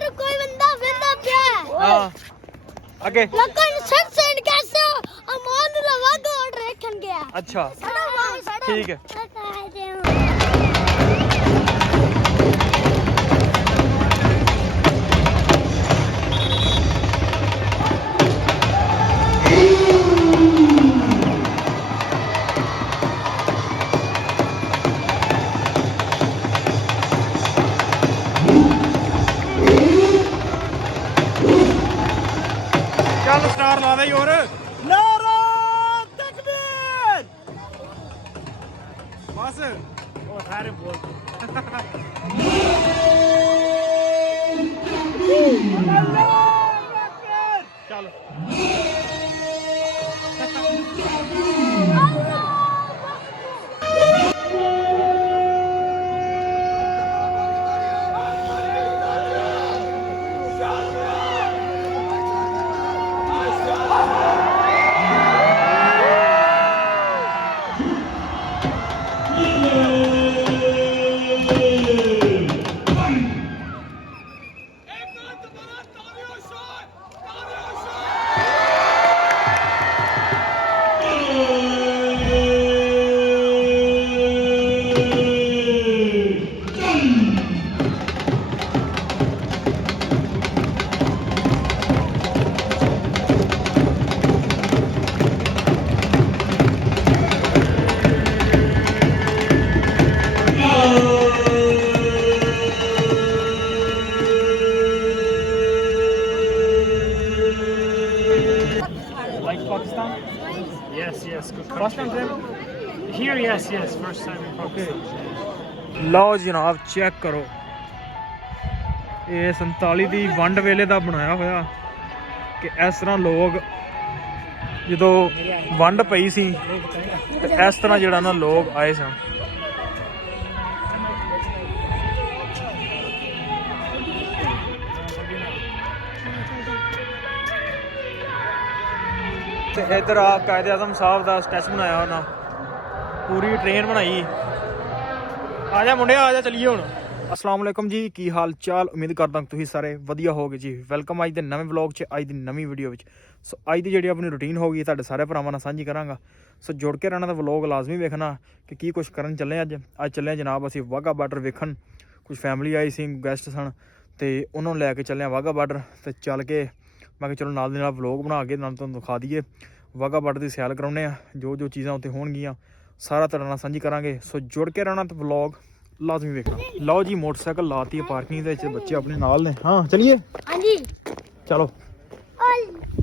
Water कोई बंदा वेंदा पिया हां आगे लोगन सनसेट कैसे अमान लवा को ऑर्डर रखन गया अच्छा ठीक है चल स्टार ला दे और नारा तकबीर बस ओ सारे बोल चल Like Pakistan? Yes, yes, good First country. time there? Here, yes, yes, first time in Pakistan. ਲਓ ਜਨਾਬ ਚੈੱਕ ਕਰੋ ਇਹ 47 ਦੀ ਵੰਡ ਵੇਲੇ ਦਾ ਬਣਾਇਆ ਹੋਇਆ ਕਿ ਇਸ ਤਰ੍ਹਾਂ ਲੋਕ ਜਦੋਂ ਵੰਡ ਪਈ ਸੀ ਤੇ ਇਸ ਤਰ੍ਹਾਂ ਜਿਹੜਾ ਨਾ ਲੋਕ ਆਏ ਸਨ ਤੇ ਇਧਰ ਆ ਕਾਇਦੇ ਆਜ਼ਮ ਸਾਹਿਬ ਦਾ ਸਟੈਚੂ ਬਣਾਇਆ ਉਹਨਾਂ ਪੂਰੀ ਟ੍ਰੇਨ ਬਣਾਈ ਆ ਜਾ ਮੁੰਡਿਆ ਆ ਜਾ ਚਲੀਏ ਹੁਣ ਅਸਲਾਮ ਵਾਲੇਕਮ ਜੀ ਕੀ ਹਾਲ ਚਾਲ ਉਮੀਦ ਕਰਦਾ ਤੁਸੀਂ ਸਾਰੇ ਵਧੀਆ ਹੋਗੇ ਜੀ ਵੈਲਕਮ ਅੱਜ ਦੇ ਨਵੇਂ ਵਲੌਗ 'ਚ ਅੱਜ ਦੀ ਨਵੀਂ ਵੀਡੀਓ ਵਿੱਚ ਸੋ ਅੱਜ ਦੀ ਜਿਹੜੀ ਆਪਣੀ ਰੂਟੀਨ ਹੋਗੀ ਤੁਹਾਡੇ ਸਾਰੇ ਭਰਾਵਾਂ ਨਾਲ ਸਾਂਝੀ ਕਰਾਂਗਾ ਸੋ ਜੁੜ ਕੇ ਰਹਿਣਾ ਤਾਂ ਵਲੌਗ ਲਾਜ਼ਮੀ ਵੇਖਣਾ ਕਿ ਕੀ ਕੁਛ ਕਰਨ ਚੱਲੇ ਅੱਜ ਚੱਲੇ ਜਨਾਬ ਅਸੀਂ ਵਾਹਗਾ ਬਾਰਡਰ ਵੇਖਣ ਕੁਝ ਫੈਮਿਲੀ ਆਈ ਸੀ ਗੈਸਟ ਸਨ ਤੇ ਉਹਨਾਂ ਨੂੰ ਲੈ ਕੇ ਚੱਲੇ ਵਾਹਗਾ ਬਾਰਡਰ ਤੇ ਚੱਲ ਕੇ ਮੈਂ ਕਿਹਾ ਚਲੋ ਨਾਲ ਦੇ ਨਾਲ ਵਲੌਗ ਬਣਾ ਕੇ ਨਾਲ ਤੁਹਾਨੂੰ ਦਿਖਾ ਦਈਏ ਵਾਹਗਾ ਬਾਰਡਰ ਦੀ ਸੈਰ ਕਰਾਉਂਦੇ ਆ ਜੋ ਚੀਜ਼ਾਂ ਉੱਤੇ ਹੋਣਗੀਆਂ ਸਾਰਾ ਤੁਹਾਡੇ ਨਾਲ ਸਾਂਝੀ ਕਰਾਂਗੇ ਸੋ ਜੁੜ ਕੇ ਰਹਿਣਾ ਤੇ ਵਲੌਗ ਲਾਜ਼ਮੀ ਵੇਖਣਾ ਲਓ ਜੀ ਮੋਟਰਸਾਈਕਲ ਲਾਤੀ ਹੈ ਪਾਰਕਿੰਗ ਦੇ ਵਿੱਚ ਬੱਚੇ ਆਪਣੇ ਨਾਲ ਨੇ ਹਾਂ ਚਲਿਏ ਹਾਂਜੀ ਚਲੋ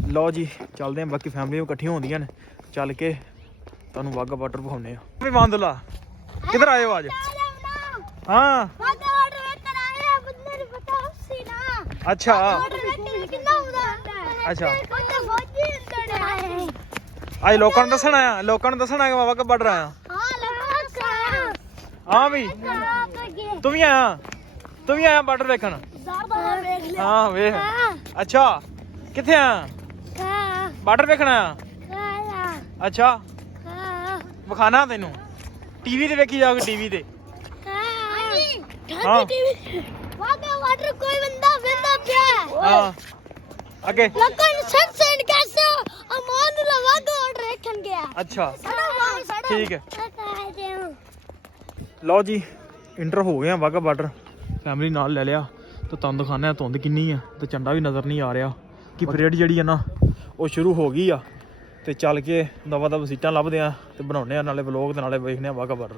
ਲਓ ਜੀ ਚੱਲਦੇ ਆਂ ਬਾਕੀ ਫੈਮਲੀ ਇਕੱਠੀਆਂ ਹੁੰਦੀਆਂ ਨੇ ਚੱਲ ਕੇ ਤੁਹਾਨੂੰ ਵਾਹਗਾ ਬਾਰਡਰ ਵਿਖਾਉਂਦੇ ਆ ਵੀ ਬੰਦਲਾ ਕਿੱਧਰ ਆਏ ਹੋ ਅੱਜ ਹਾਂ ਵਾਗਾ ਆਰਡਰ ਵੇਖਣ ਆਏ ਬੰਦੇ ਨੂੰ ਪਤਾ ਸੀ ਨਾ ਅੱਛਾ ਆਰਡਰ ਵੇਖਣ ਕਿੰਨਾ ਹੁੰਦਾ ਅੱਛਾ ਉਹਦੇ ਫੌਜੀ ਅੰਦਰ ਆਏ ਅੱਜ ਲੋਕਾਂ ਨੂੰ ਦੱਸਣ ਆਇਆ ਕਿ ਵਾਹਗਾ ਬਾਰਡਰ ਆਇਆ ਹਾਂ ਲੱਗਾ ਹਾਂ ਵੀ ਤੂੰ ਵੀ ਆਇਆ ਬਾਰਡਰ ਵੇਖਣ ਜ਼ਾਰਦਾ ਵੇਖ ਲੈ ਹਾਂ ਵੇਖ ਅੱਛਾ ਕਿੱਥੇ ਆ ਹਾਂ ਬਾਰਡਰ ਵੇਖਣਾ ਆ ਹਾਂ ਅੱਛਾ ਹਾਂ ਵਿਖਾਣਾ ਤੈਨੂੰ ਟੀਵੀ ਤੇ ਵੇਖੀ ਜਾਓਗੇ ਟੀਵੀ ਤੇ ਹਾਂ ਵਾਗਾ ਵਾਟਰ ਕੋਈ ਬੰਦਾ ਵੇਂਦਾ ਪਿਆ ਹਾਂ ਅੱਗੇ ਲੋਕਾਂ ਸਨਸੈਟ कैसे अमान लवा को ऑर्डर रखन गया ਅੱਛਾ ਠੀਕ ਹੈ ਲਓ ਜੀ ਇੰਟਰ ਹੋ ਗਿਆ ਵਾਹਗਾ ਬਾਰਡਰ ਫੈਮਿਲੀ ਨਾਲ ਲੈ ਲਿਆ ਤੇ ਤੁਹਾਨੂੰ ਦਿਖਾਣਾ ਧੁੰਦ ਕਿੰਨੀ ਆ ਤੇ ਝੰਡਾ ਵੀ ਨਜ਼ਰ ਨਹੀਂ ਆ ਰਿਹਾ ਕਿ ਪਰੇਡ ਜਿਹੜੀ ਆ ਨਾ ਉਹ ਸ਼ੁਰੂ ਹੋ ਗਈ ਆ ਤੇ ਚੱਲ ਕੇ ਦਵਾ ਦਵ ਸੀਟਾਂ ਲੱਭਦੇ ਆ ਤੇ ਬਣਾਉਂਦੇ ਆ ਨਾਲੇ ਵਲੋਗ ਤੇ ਨਾਲੇ ਵੇਖਦੇ ਆ ਵਾਹਗਾ ਬਾਰਡਰ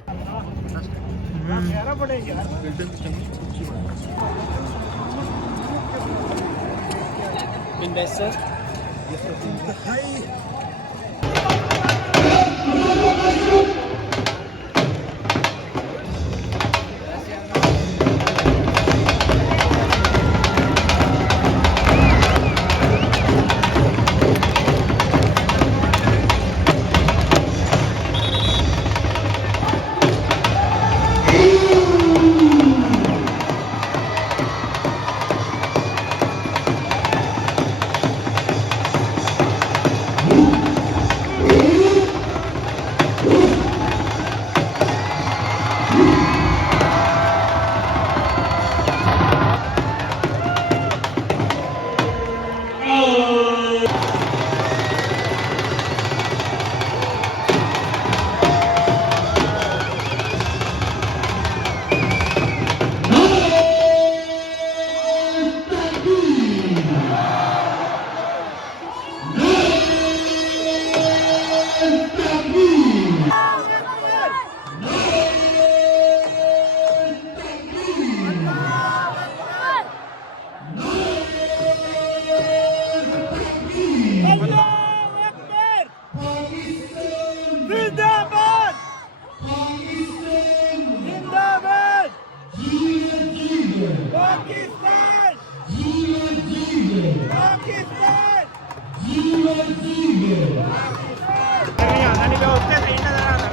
ਨਹੀਂ ਆਉਂਦਾ ਨਹੀਂ ਪਿਆ ਉੱਤੇ ਸਹੀ ਨਜ਼ਰ ਆਉਂਦਾ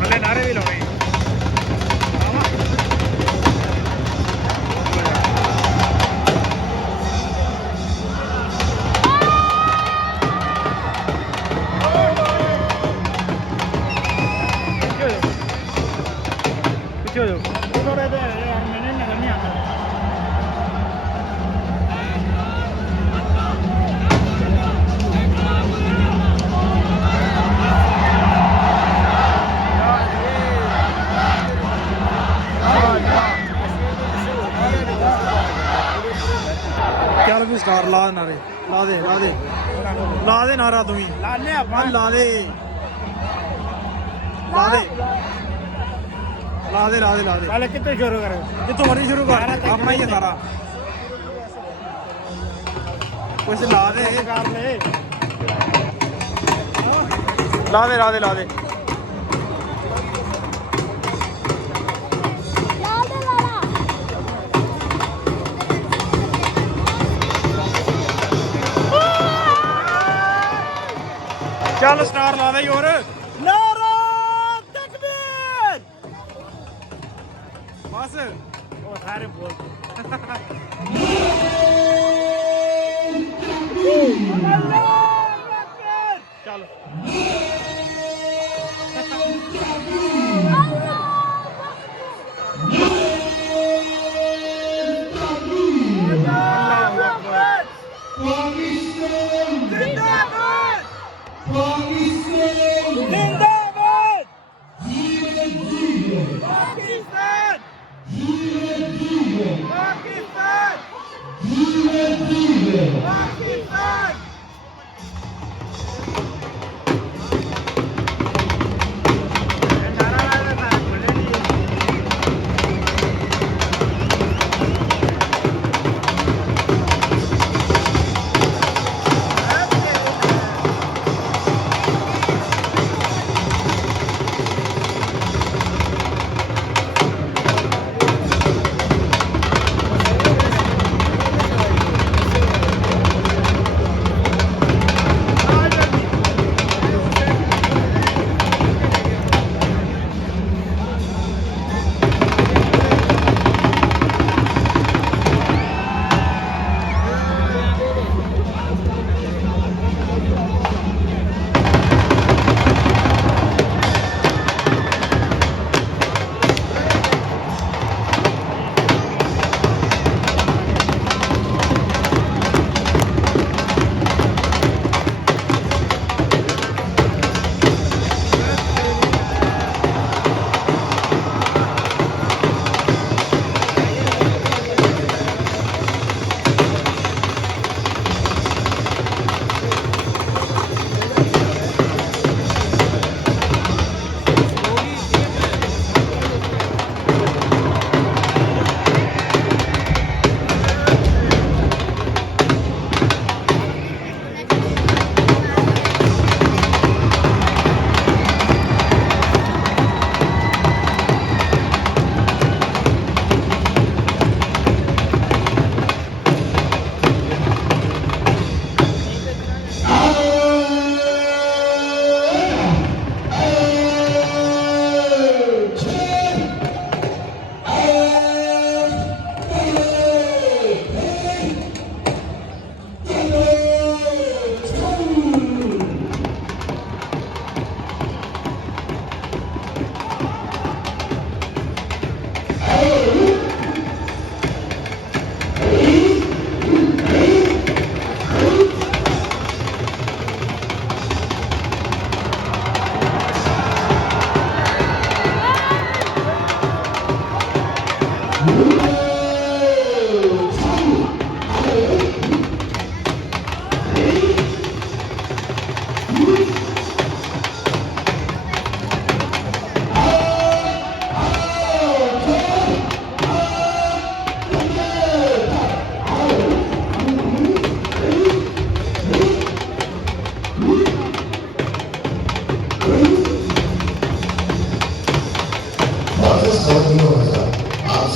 ਹਲੇ ਨਾਰੇ ਵੀ ਲਾਉਣੇ ਪਿੱਛੇ ਹੋ ਜਾਓ ਥੋੜੇ ਦੇ ਯਾਰ ਮੈਨੂੰ ਨਜ਼ਰ ਨਹੀਂ ਆਉਂਦਾ ਚੱਲ ਵੀ ਸਟਾਰ ਲਾ ਨਾਰੇ ਲਾ ਦੇ ਨਾਰਾ ਤੂੰ ਵੀ ਲਾਣੇ ਆਪਾਂ ਲਾ ਦੇ ਪਹਿਲੇ ਕਿੱਥੇ ਸ਼ੁਰੂ ਕਰ ਜਿੱਥੋਂ ਮਰਜ਼ੀ ਸ਼ੁਰੂ ਕਰ ਆਪਣਾ ਹੀ ਹੈ ਸਾਰਾ ਕੁਛ ਲਾ ਦੇ ਕਰ ਲੈ ਲਾ ਦੇ ਲਾ ਦੇ ਲਾਲਾ ਚੱਲ ਸਟਾਰ ਲਾ ਦੇ ਹੋਰ नारा तकबीर ਬਸ ਉਹ ਸਾਰੇ ਬੋਲ ਚੱਲ जिंदाबाद पाकिस्तान पाकिस्तान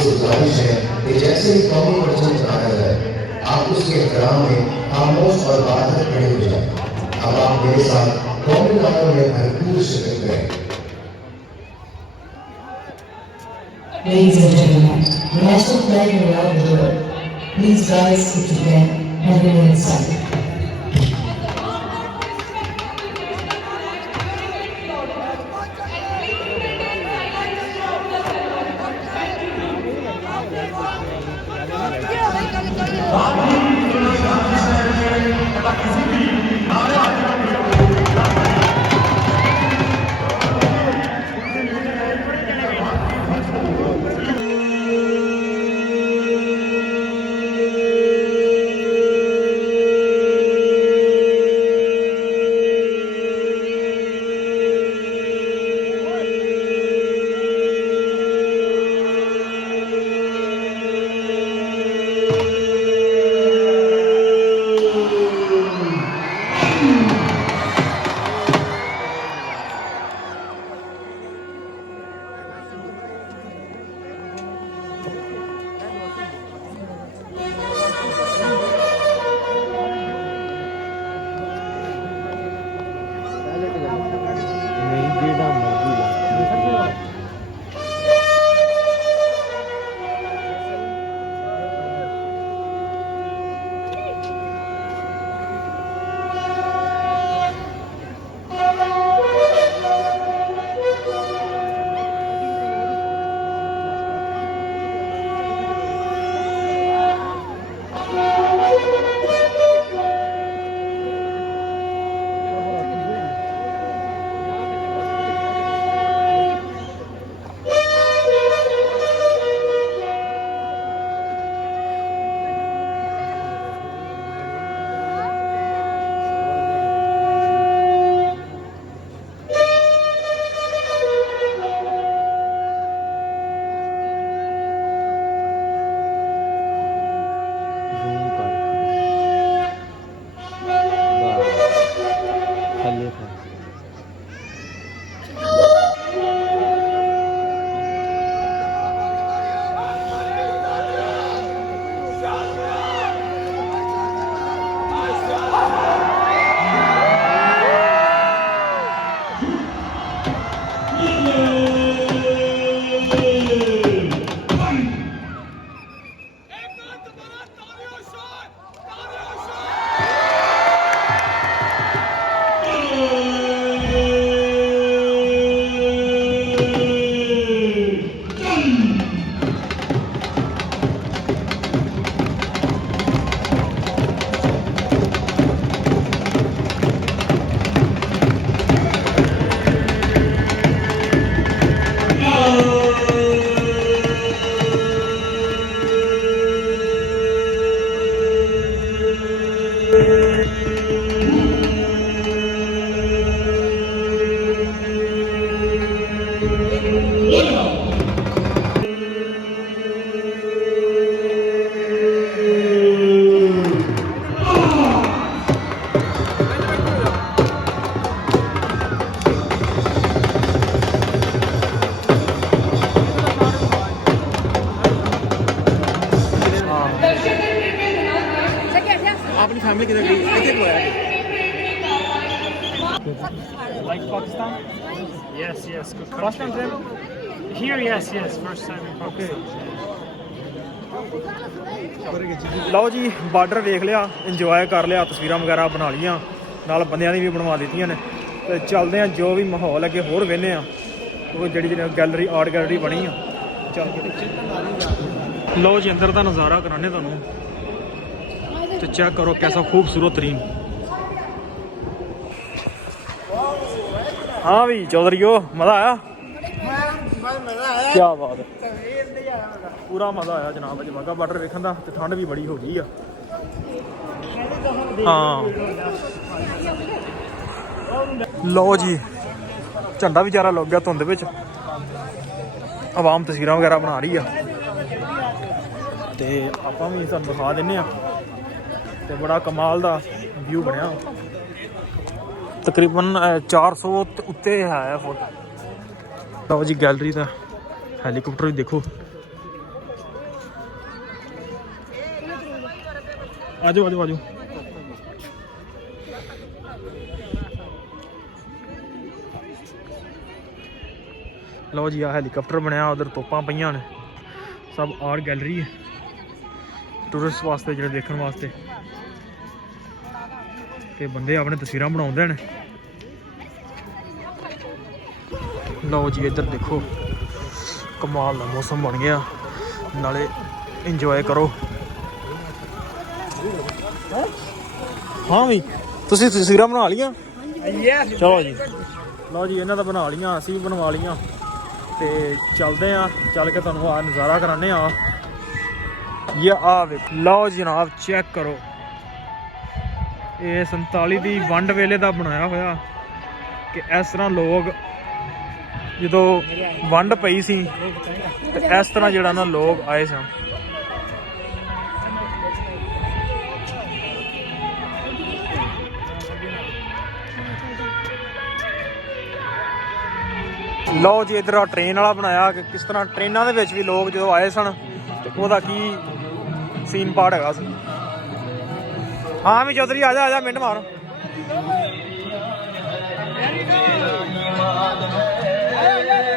आपसे गुजारिश है कि जैसे ही कौमी परचम चढ़ाया जाए आप उसके एहतराम में खामोश और बाहर खड़े हो जाए। अब आप मेरे साथ कौमी गानों में भरपूर शिरकत करें। Ladies and gentlemen, the national flag will now be lowered. Please rise if you can and remain silent. ਆਪਣੀ ਫੈਮਿਲੀ ਕਿੱਥੇ ਗਈ ਕਿੱਥੇ ਹੋਇਆ Like Pakistan? Yes, yes. Good country. First time train Here, yes, yes. First time in Pakistan. ਲਓ ਜੀ border ਵੇਖ ਲਿਆ, enjoy ਕਰ ਲਿਆ, ਤਸਵੀਰਾਂ ਵਗੈਰਾ ਬਣਾ ਲਈਆਂ, ਨਾਲ ਬੰਦਿਆਂ ਦੀ ਵੀ ਬਣਵਾ ਦਿੱਤੀਆਂ ਨੇ ਤੇ ਚੱਲਦੇ ਆ ਜੋ ਵੀ ਮਾਹੌਲ ਅੱਗੇ ਹੋਰ ਵੇਖਦੇ ਆ ਉਹ ਜਿਹੜੀ ਗੈਲਰੀ ਆਰਟ ਗੈਲਰੀ ਬਣੀ ਆ ਚੱਲ ਕੇ ਲਓ ਜੀ ਅੰਦਰ ਦਾ ਨਜ਼ਾਰਾ ਕਰਾਣੇ ਤੁਹਾਨੂੰ ਤੇ ਚੈੱਕ ਕਰੋ ਕੈਸਾ ਖੂਬਸੂਰਤ ਤਰੀਨ हाँ भी चौधरीओ मज़ा आया क्या बात है पूरा मज़ा आया जनाब अज वाघा बार्डर वेखण दा ते ठंड भी बड़ी हो गई हाँ लो जी झंडा भी चारा लग गया धुंद विच आवाम तस्वीरां वगैरह बना रही है ते आपां भी तुहानूं दिखा दिन्ने ते बड़ा कमाल दा व्यू बनया तकरीबन 400 उत्ते है फुट लो जी गैलरी का हैलीकॉप्टर भी देखो ਆਜੋ ਆਜੋ ਆਜੋ। ਲਓ ਜੀ, ਆ ਹੈਲੀਕਾਪਟਰ ਬਣਿਆ, ਉਧਰ ਤੋਪਾਂ ਪਈਆਂ ਨੇ, ਸਭ ਆਰਟ ਗੈਲਰੀ ਹੈ ਟੂਰਿਸਟ ਵਾਸਤੇ, ਜਿਹੜੇ ਦੇਖਣ ਵਾਸਤੇ, ਤੇ ਬੰਦੇ ਆਪਣੇ ਤਸਵੀਰਾਂ ਬਣਾਉਂਦੇ ਨੇ। ਲਓ ਜੀ, ਇੱਧਰ ਦੇਖੋ, ਕਮਾਲ ਦਾ ਮੌਸਮ ਬਣ ਗਿਆ, ਨਾਲੇ ਇੰਜੋਏ ਕਰੋ। ਹਾਂ ਵੀ ਤੁਸੀਂ ਤਸਵੀਰਾਂ ਬਣਾ ਲੀਆਂ? ਚਲੋ ਜੀ, ਲਓ ਜੀ, ਇਹਨਾਂ ਦਾ ਬਣਾ ਲੀਆਂ, ਅਸੀਂ ਵੀ ਬਣਵਾ ਲੀਆਂ, ਤੇ ਚੱਲਦੇ ਆ, ਚੱਲ ਕੇ ਤੁਹਾਨੂੰ ਆ ਨਜ਼ਾਰਾ ਕਰਾਉਂਦੇ ਆ। ਇਹ ਆ ਵੇਖ ਲਓ ਜਨਾਬ, ਚੈੱਕ ਕਰੋ, ਇਹ 47 ਦੀ ਵੰਡ ਵੇਲੇ ਦਾ ਬਣਾਇਆ ਹੋਇਆ, ਕਿ ਇਸ ਤਰ੍ਹਾਂ ਲੋਕ ਜਦੋਂ ਵੰਡ ਪਈ ਸੀ ਤੇ ਇਸ ਤਰ੍ਹਾਂ ਜਿਹੜਾ ਨਾ ਲੋਕ ਆਏ ਸਨ। ਲਓ ਜੀ, ਇੱਧਰ ਆ ਟ੍ਰੇਨ ਵਾਲਾ ਬਣਾਇਆ, ਕਿ ਕਿਸ ਤਰ੍ਹਾਂ ਟ੍ਰੇਨਾਂ ਦੇ ਵਿੱਚ ਵੀ ਲੋਕ ਜਦੋਂ ਆਏ ਸਨ ਤੇ ਉਹਦਾ ਕੀ ਸੀਨ ਪਾਰਟ ਹੈਗਾ ਸੀ। ਹਾਂ ਵੀ ਚੌਧਰੀ, ਆ ਜਾ ਆ ਜਾ, ਮਿੰਟ ਮਾਰ।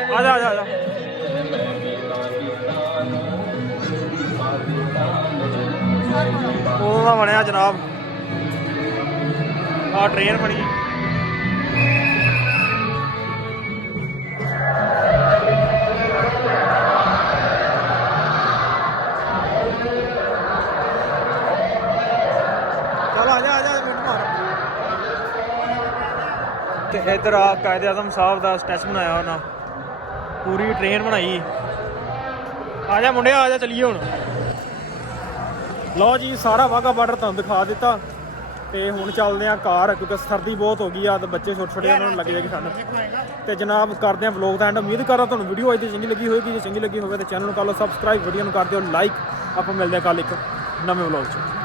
ਆ ਜਾ ਆ ਜਾ ਆ ਜਾ। ਉਦੋਂ ਦਾ ਬਣਿਆ ਜਨਾਬ, ਆ ਟ੍ਰੇਨ ਬਣੀ। ਚਲ ਆ ਜਾ ਆ ਜਾ, ਮਿੰਟ ਮਾਰ। ਤੇ ਇੱਧਰ ਆ ਕਾਇਦੇ ਆਜ਼ਮ ਸਾਹਿਬ ਦਾ ਸਟੈਚੂ ਬਣਾਇਆ ਉਹਨਾਂ, ਪੂਰੀ ਟ੍ਰੇਨ ਬਣਾਈ। ਆ ਜਾ ਮੁੰਡਿਆ, ਆ ਜਾ, ਚੱਲੀਏ ਹੁਣ। ਲਓ ਜੀ, ਸਾਰਾ ਵਾਹਗਾ ਬਾਰਡਰ ਤੁਹਾਨੂੰ ਦਿਖਾ ਦਿੱਤਾ, ਤੇ ਹੁਣ ਚੱਲਦੇ ਆ ਘਰ, ਕਿਉਂਕਿ ਸਰਦੀ ਬਹੁਤ ਹੋ ਗਈ ਆ, ਤੇ ਬੱਚੇ ਛੋਟੇ ਛੋਟੇ ਉਹਨਾਂ ਨੂੰ ਲੱਗ ਜਾਏਗੀ ਠੰਡ। ਤੇ ਜਨਾਬ ਕਰਦੇ ਆ ਵਲੋਗ ਦਾ ਐਂਡ। ਉਮੀਦ ਕਰਦਾ ਤੁਹਾਨੂੰ ਵੀਡੀਓ ਅੱਜ ਦੀ ਚੰਗੀ ਲੱਗੀ ਹੋਏਗੀ। ਜੇ ਚੰਗੀ ਲੱਗੀ ਹੋਵੇ ਤਾਂ ਚੈਨਲ ਨੂੰ ਕਰ ਲਓ ਸਬਸਕ੍ਰਾਈਬ, ਵੀਡੀਓ ਨੂੰ ਕਰ ਦਿਓ ਲਾਈਕ। ਆਪਾਂ ਮਿਲਦੇ ਆ ਕੱਲ੍ਹ ਇੱਕ ਨਵੇਂ ਵਲੋਗ 'ਚ।